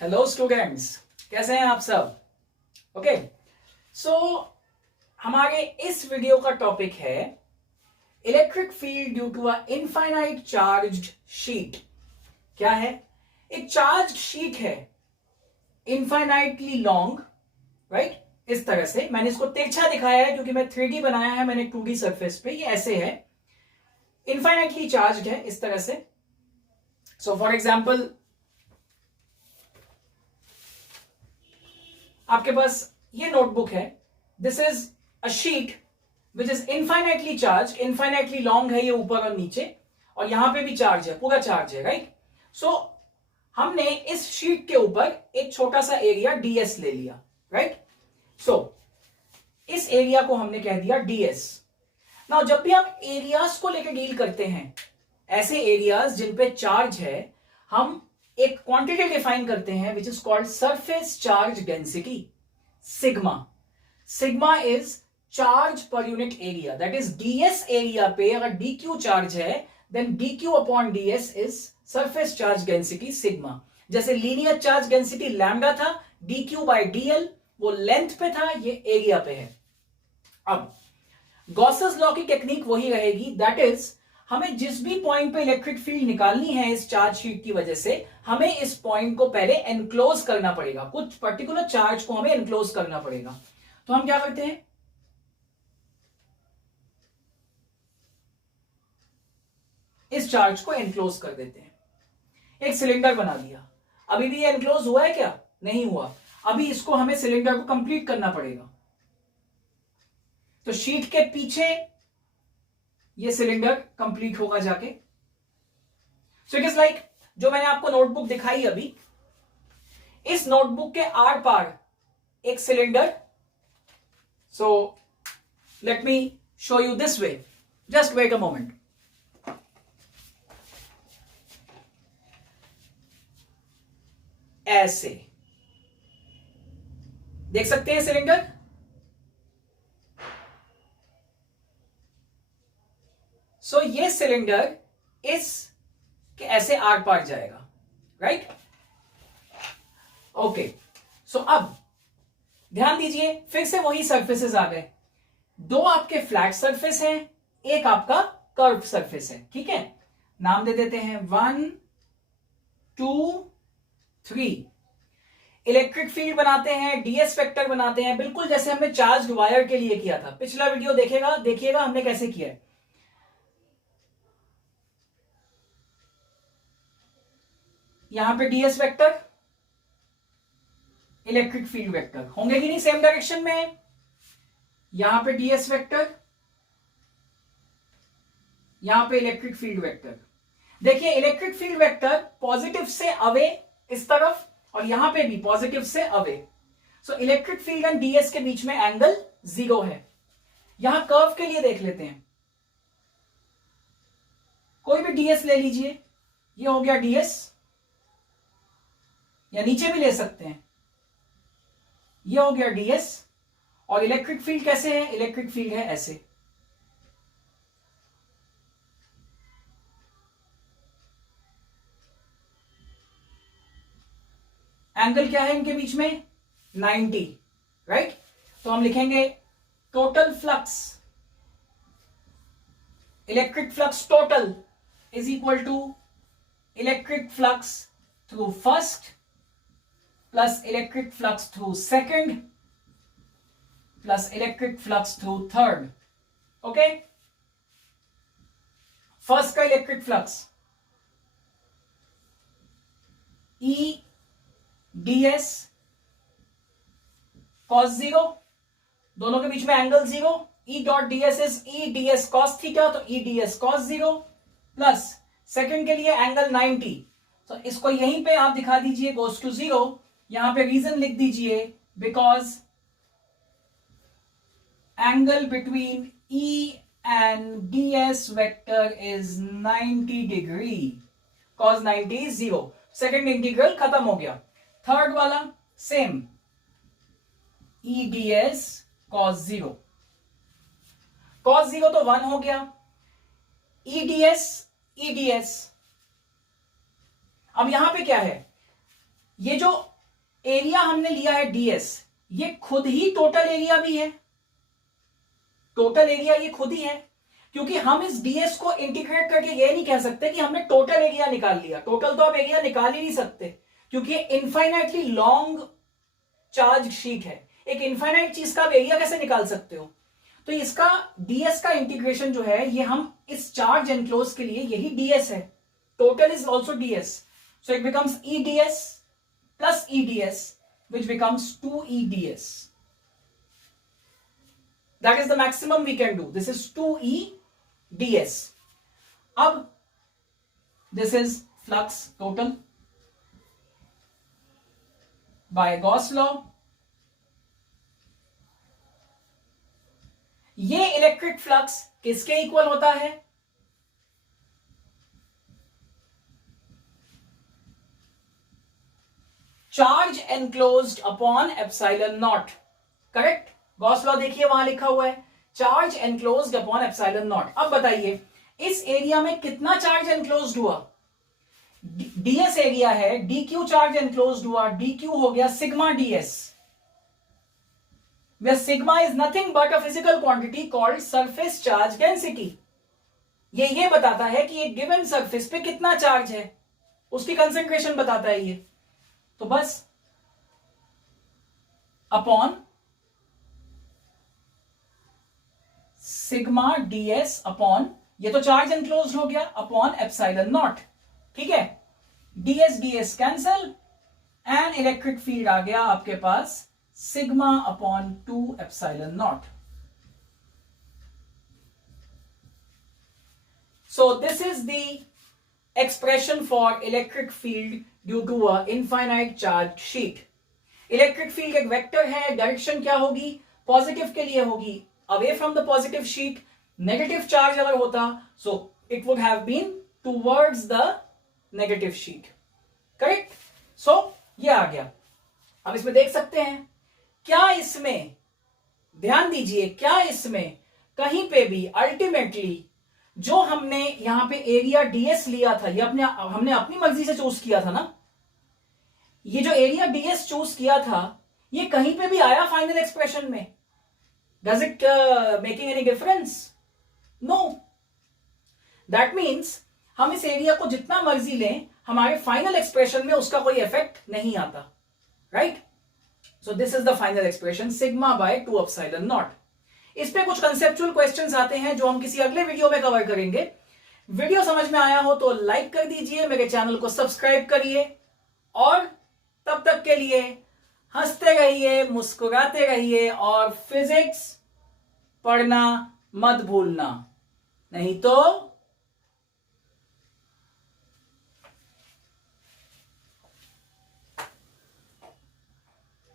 Hello students, कैसे हैं आप सब? ओके, सो हमारे इस वीडियो का टॉपिक है electric field due to a infinite charged sheet. क्या है? एक चार्ज्ड शीट है, इनफाइनाइटली लॉन्ग, राइट? इस तरह से मैंने इसको तिरछा दिखाया है क्योंकि मैं 3D बनाया है मैंने 2D सरफेस पे। ये ऐसे है, इनफाइनाइटली चार्ज्ड है इस तरह से। सो फॉर एग्जाम्पल, आपके पास ये नोटबुक है। This is a sheet which is infinitely charge, infinitely long है ये ऊपर और नीचे, और यहां पे भी चार्ज है, पूरा चार्ज है, राइट? सो हमने इस शीट के ऊपर एक छोटा सा एरिया ds ले लिया, राइट? सो इस एरिया को हमने कह दिया ds। नाउ जब भी आप एरियाज को लेकर डील करते हैं, ऐसे एरियाज जिन पे चार्ज है, हम एक क्वांटिटी डिफाइन करते हैं which is called surface charge density, sigma. Sigma is charge per unit area, that is ds area पे अगर dq चार्ज है then dq upon ds is surface charge density sigma. जैसे linear charge density lambda था, dq by dl वो length पे था, ये area पे है। अब गॉसेस लॉ की टेक्निक वही रहेगी, दैट इज हमें जिस भी पॉइंट पे इलेक्ट्रिक फील्ड निकालनी है इस चार्ज शीट की वजह से, हमें इस पॉइंट को पहले एनक्लोज करना पड़ेगा, कुछ पर्टिकुलर चार्ज को हमें एनक्लोज करना पड़ेगा। तो हम क्या करते हैं, इस चार्ज को एनक्लोज कर देते हैं। एक सिलेंडर बना दिया। अभी भी ये एनक्लोज हुआ है क्या? नहीं हुआ। अभी इसको हमें सिलेंडर को कंप्लीट करना पड़ेगा। तो शीट के पीछे ये सिलेंडर कंप्लीट होगा जाके। सो इट इज लाइक जो मैंने आपको नोटबुक दिखाई अभी, इस नोटबुक के आर पार एक cylinder. So let me show you this way, just wait a moment. ऐसे देख सकते हैं सिलेंडर। सो ये सिलेंडर इस के ऐसे आर पार जाएगा, राइट? ओके, सो अब ध्यान दीजिए, फिर से वही सरफेसेस आ गए। दो आपके फ्लैट सरफेस हैं, एक आपका कर्व सरफेस है, ठीक है? नाम दे देते हैं 1 2 3। इलेक्ट्रिक फील्ड बनाते हैं, ds वेक्टर बनाते हैं, बिल्कुल जैसे हमने चार्ज्ड वायर के लिए किया था। पिछला वीडियो देखिएगा हमने कैसे किया है। यहां पे ds vector, electric field vector होंगे कि नहीं सेम डायरेक्शन में? यहां पे ds वेक्टर, यहां पे इलेक्ट्रिक फील्ड वेक्टर। देखिए इलेक्ट्रिक फील्ड वेक्टर पॉजिटिव से अवे इस तरफ, और यहां पे भी पॉजिटिव से away. So electric field and ds के बीच में एंगल 0 है। यहां कर्व के लिए देख लेते हैं, कोई भी ds ले लीजिए, ये हो गया ds, या नीचे भी ले सकते हैं, ये हो गया ds। और इलेक्ट्रिक फील्ड कैसे है? इलेक्ट्रिक फील्ड है ऐसे। एंगल क्या है इनके बीच में? 90, राइट? तो हम लिखेंगे total flux, electric flux total is equal to electric flux through first plus electric flux through second plus electric flux through third. Okay, first का electric flux E ds cos 0, दोनों के बीच में angle 0, E dot ds is E ds cos theta, तो E ds cos 0 plus second के लिए angle 90। तो इसको यहीं पे आप दिखा दीजिए गोस टू 0। यहां पे रीजन लिख दीजिए, because angle between E and ds vector is 90 degree, cos 90 is 0। Second integral खत्म हो गया। थर्ड वाला same, E ds cos 0, cos 0 तो 1 हो गया, E ds। अब यहां पे क्या है, ये जो एरिया हमने लिया है ds, ये खुद ही टोटल एरिया भी है। टोटल एरिया ये खुद ही है, क्योंकि हम इस ds को इंटीग्रेट करके ये नहीं कह सकते कि हमने टोटल एरिया निकाल लिया। टोटल तो आप एरिया निकाल ही नहीं सकते, क्योंकि इनफाइनाइटली लॉन्ग चार्ज शीट है। एक इनफाइनाइट चीज का आप एरिया कैसे निकाल सकते हो? तो इसका ds का इंटीग्रेशन जो है, ये हम इस चार्ज एनक्लोज के लिए यही ds है। Total is also ds, so it becomes eds plus eds, which becomes 2eds. That is the maximum we can do. This is 2eds. अब this is flux total by Gauss law. ये electric flux किसके equal होता है? Charge enclosed upon epsilon not. Correct? Gauss law देखिए वहां लिखा हुआ है, charge enclosed upon epsilon not. अब बताइए इस एरिया में कितना चार्ज एनक्लोज्ड हुआ? ds एरिया है, dq चार्ज एनक्लोज्ड हुआ, dq हो गया sigma ds, where sigma is nothing but a physical quantity called surface charge density. ये बताता है कि एक गिवन सरफेस पे कितना चार्ज है, उसकी कंसेंट्रेशन बताता है ये। तो बस अपॉन सिग्मा ds अपॉन, ये तो चार्ज एनक्लोज्ड हो गया, अपॉन एप्सिलॉन नॉट। ठीक है, ds cancel and electric field आ गया आपके पास sigma upon 2 epsilon naught. So this is the expression for electric field due to a infinite charge sheet. Electric field एक वेक्टर है, डायरेक्शन क्या होगी? पॉजिटिव के लिए होगी, away from the positive sheet. Negative charge अगर होता so it would have been towards the negative sheet. Correct? So ये आ गया। अब इसमें देख सकते हैं, क्या इसमें ध्यान दीजिए, क्या इसमें कहीं पे भी अल्टीमेटली जो हमने यहां पे एरिया ds लिया था, ये हमने अपनी मर्जी से चूज किया था ना, ये जो एरिया ds चूज किया था, ये कहीं पे भी आया फाइनल एक्सप्रेशन में? Does it making any difference? No. That means हम इस एरिया को जितना मर्जी लें, हमारे फाइनल एक्सप्रेशन में उसका कोई इफेक्ट नहीं आता। Right? So this is the final expression sigma bye 2 epsilon not. इस पे कुछ कंसेप्चुअल क्वेश्चंस आते हैं जो हम किसी अगले वीडियो में कवर करेंगे। वीडियो समझ में आया हो तो लाइक कर दीजिए, मेरे चैनल को सब्सक्राइब करिए, और तब तक के लिए हंसते रहिए, मुस्कुराते रहिए, और फिजिक्स पढ़ना मत भूलना, नहीं तो